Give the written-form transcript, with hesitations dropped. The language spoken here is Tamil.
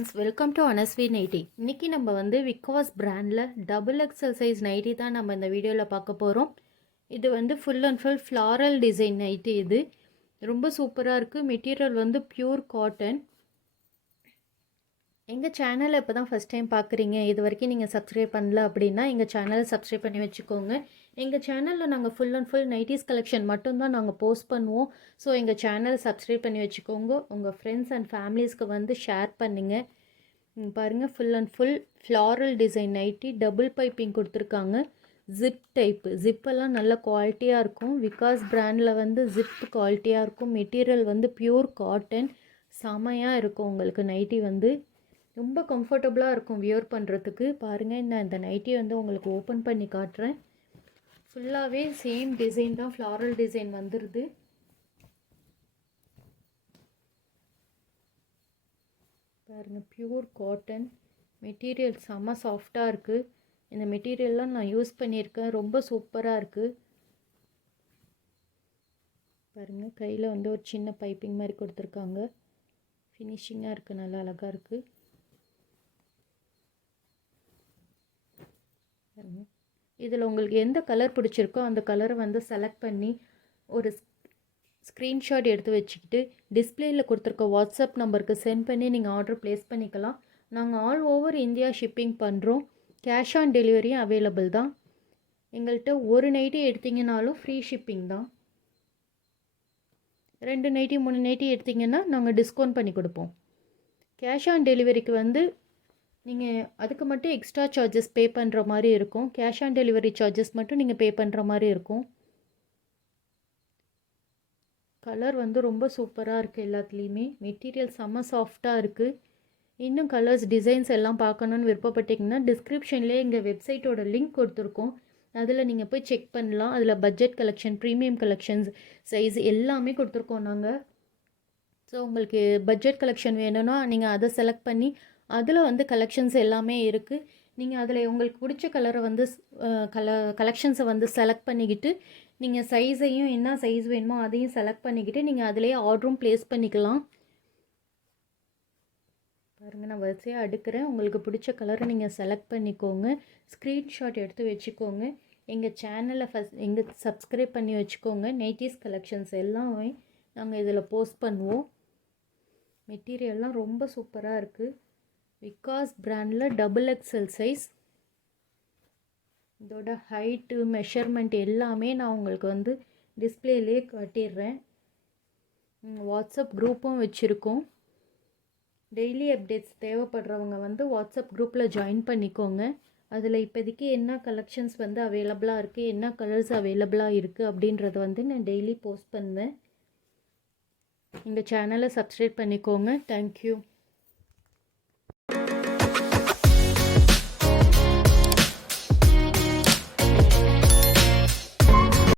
Friends, welcome to Anasvi nightie. இன்றைக்கி நம்ம வந்து விகாஸ் பிராண்டில் டபுள் எக்ஸல் சைஸ் நைட்டி தான் நம்ம இந்த வீடியோவில் பார்க்க போகிறோம். இது வந்து full and full floral design nightie. இது ரொம்ப சூப்பராக இருக்குது. மெட்டீரியல் வந்து பியூர் காட்டன். எங்கள் சேனலை இப்போ தான் ஃபஸ்ட் டைம் பார்க்குறீங்க, இது வரைக்கும் நீங்கள் சப்ஸ்கிரைப் பண்ணல அப்படின்னா எங்கள் சேனலை சப்ஸ்கிரைப் பண்ணி வச்சுக்கோங்க. எங்கள் சேனலில் நாங்கள் full and full nighties collection மட்டும்தான் நாங்கள் போஸ்ட் பண்ணுவோம். ஸோ எங்கள் சேனலை சப்ஸ்கிரைப் பண்ணி வச்சுக்கோங்க. உங்கள் ஃப்ரெண்ட்ஸ் அண்ட் ஃபேமிலிஸ்க்கு வந்து ஷேர் பண்ணுங்கள். பாருங்கள், full and full floral design nightie. Double piping கொடுத்துருக்காங்க. Zip type. ஜிப்பெல்லாம் நல்ல குவாலிட்டியாக இருக்கும். விகாஸ் பிராண்டில் வந்து ஜிப் குவாலிட்டியாக இருக்கும். மெட்டீரியல் வந்து பியூர் காட்டன். செமையாக இருக்கும். உங்களுக்கு நைட்டி வந்து ரொம்ப கம்ஃபர்டபுளாக இருக்கும் வியர் பண்ணுறதுக்கு. பாருங்கள், நான் இந்த நைட்டி வந்து உங்களுக்கு ஓப்பன் பண்ணி காட்டுறேன். ஃபுல்லாகவே சேம் டிசைன் தான், ஃப்ளாரல் டிசைன் வந்துடுது. பாருங்கள், பியூர் காட்டன். மெட்டீரியல் செம்ம சாஃப்டாக இருக்குது. இந்த மெட்டீரியல்லாம் நான் யூஸ் பண்ணியிருக்கேன். ரொம்ப சூப்பராக இருக்குது. பாருங்கள், கையில் வந்து ஒரு சின்ன பைப்பிங் மாதிரி கொடுத்துருக்காங்க. ஃபினிஷிங்காக இருக்குது, நல்லா அழகாக இருக்குது. இதில் உங்களுக்கு எந்த கலர் பிடிச்சிருக்கோ அந்த கலரை வந்து செலக்ட் பண்ணி ஒரு ஸ்க்ரீன்ஷாட் எடுத்து வச்சுக்கிட்டு டிஸ்பிளேயில் கொடுத்துருக்க வாட்ஸ்அப் நம்பருக்கு சென்ட் பண்ணி நீங்கள் ஆர்டர் ப்ளேஸ் பண்ணிக்கலாம். நாங்கள் ஆல் ஓவர் இந்தியா ஷிப்பிங் பண்ணுறோம். கேஷ் ஆன் டெலிவரியும் அவைலபிள் தான். எங்கள்கிட்ட ஒரு நைட்டி எடுத்திங்கனாலும் ஃப்ரீ ஷிப்பிங் தான். 2 நைட்டி 3 நைட்டி எடுத்திங்கன்னா நாங்கள் டிஸ்கவுண்ட் பண்ணி கொடுப்போம். கேஷ் ஆன் டெலிவரிக்கு வந்து நீங்கள் அதுக்கு மட்டும் எக்ஸ்ட்ரா சார்ஜஸ் பே பண்ணுற மாதிரி இருக்கும். கேஷ் ஆன் டெலிவரி சார்ஜஸ் மட்டும் நீங்கள் பே பண்ணுற மாதிரி இருக்கும். கலர் வந்து ரொம்ப சூப்பராக இருக்குது. எல்லாத்துலேயுமே மெட்டீரியல் செம்ம சாஃப்டாக இருக்குது. இன்னும் கலர்ஸ் டிசைன்ஸ் எல்லாம் பார்க்கணுன்னு விருப்பப்பட்டிங்கன்னா டிஸ்கிரிப்ஷன்லேயே எங்கள் வெப்சைட்டோட லிங்க் கொடுத்துருக்கோம். அதில் நீங்கள் போய் செக் பண்ணலாம். அதில் budget collection, premium collections, size எல்லாமே கொடுத்துருக்கோம் நாங்கள். ஸோ உங்களுக்கு பட்ஜெட் கலெக்ஷன் வேணும்னா நீங்கள் அதை செலக்ட் பண்ணி அதில் வந்து கலெக்ஷன்ஸ் எல்லாமே இருக்குது. நீங்கள் அதில் உங்களுக்கு பிடிச்ச கலரை வந்து கலெக்ஷன்ஸை வந்து செலக்ட் பண்ணிக்கிட்டு நீங்கள் சைஸையும் என்ன சைஸ் வேணுமோ அதையும் செலக்ட் பண்ணிக்கிட்டு நீங்கள் அதிலேயே ஆர்டரும் ப்ளேஸ் பண்ணிக்கலாம். பாருங்கள், நான் வரிசையாக அடுக்கிறேன். உங்களுக்கு பிடிச்ச கலரை நீங்கள் செலக்ட் பண்ணிக்கோங்க. ஸ்க்ரீன்ஷாட் எடுத்து வச்சுக்கோங்க. எங்கள் சேனலை சப்ஸ்கிரைப் பண்ணி வச்சுக்கோங்க. நைட்டிஸ் கலெக்ஷன்ஸ் எல்லாமே நாங்கள் இதில் போஸ்ட் பண்ணுவோம். மெட்டீரியல்லாம் ரொம்ப சூப்பராக இருக்குது. விகாஸ் பிராண்டில் டபுள் எக்ஸல் சைஸ். இதோட ஹைட்டு, மெஷர்மெண்ட் எல்லாமே நான் உங்களுக்கு வந்து டிஸ்பிளேலேயே காட்டிடுறேன். வாட்ஸ்அப் குரூப்பும் வச்சுருக்கோம். டெய்லி அப்டேட்ஸ் தேவைப்படுறவங்க வந்து வாட்ஸ்அப் குரூப்பில் ஜாயின் பண்ணிக்கோங்க. அதில் இப்போதைக்கு என்ன கலெக்ஷன்ஸ் வந்து அவைலபிளாக இருக்குது, என்ன கலர்ஸ் அவைலபிளாக இருக்குது அப்படின்றத வந்து நான் டெய்லி போஸ்ட் பண்ணுவேன். எங்கள் சேனலை சப்ஸ்கிரைப் பண்ணிக்கோங்க. தேங்க்யூ.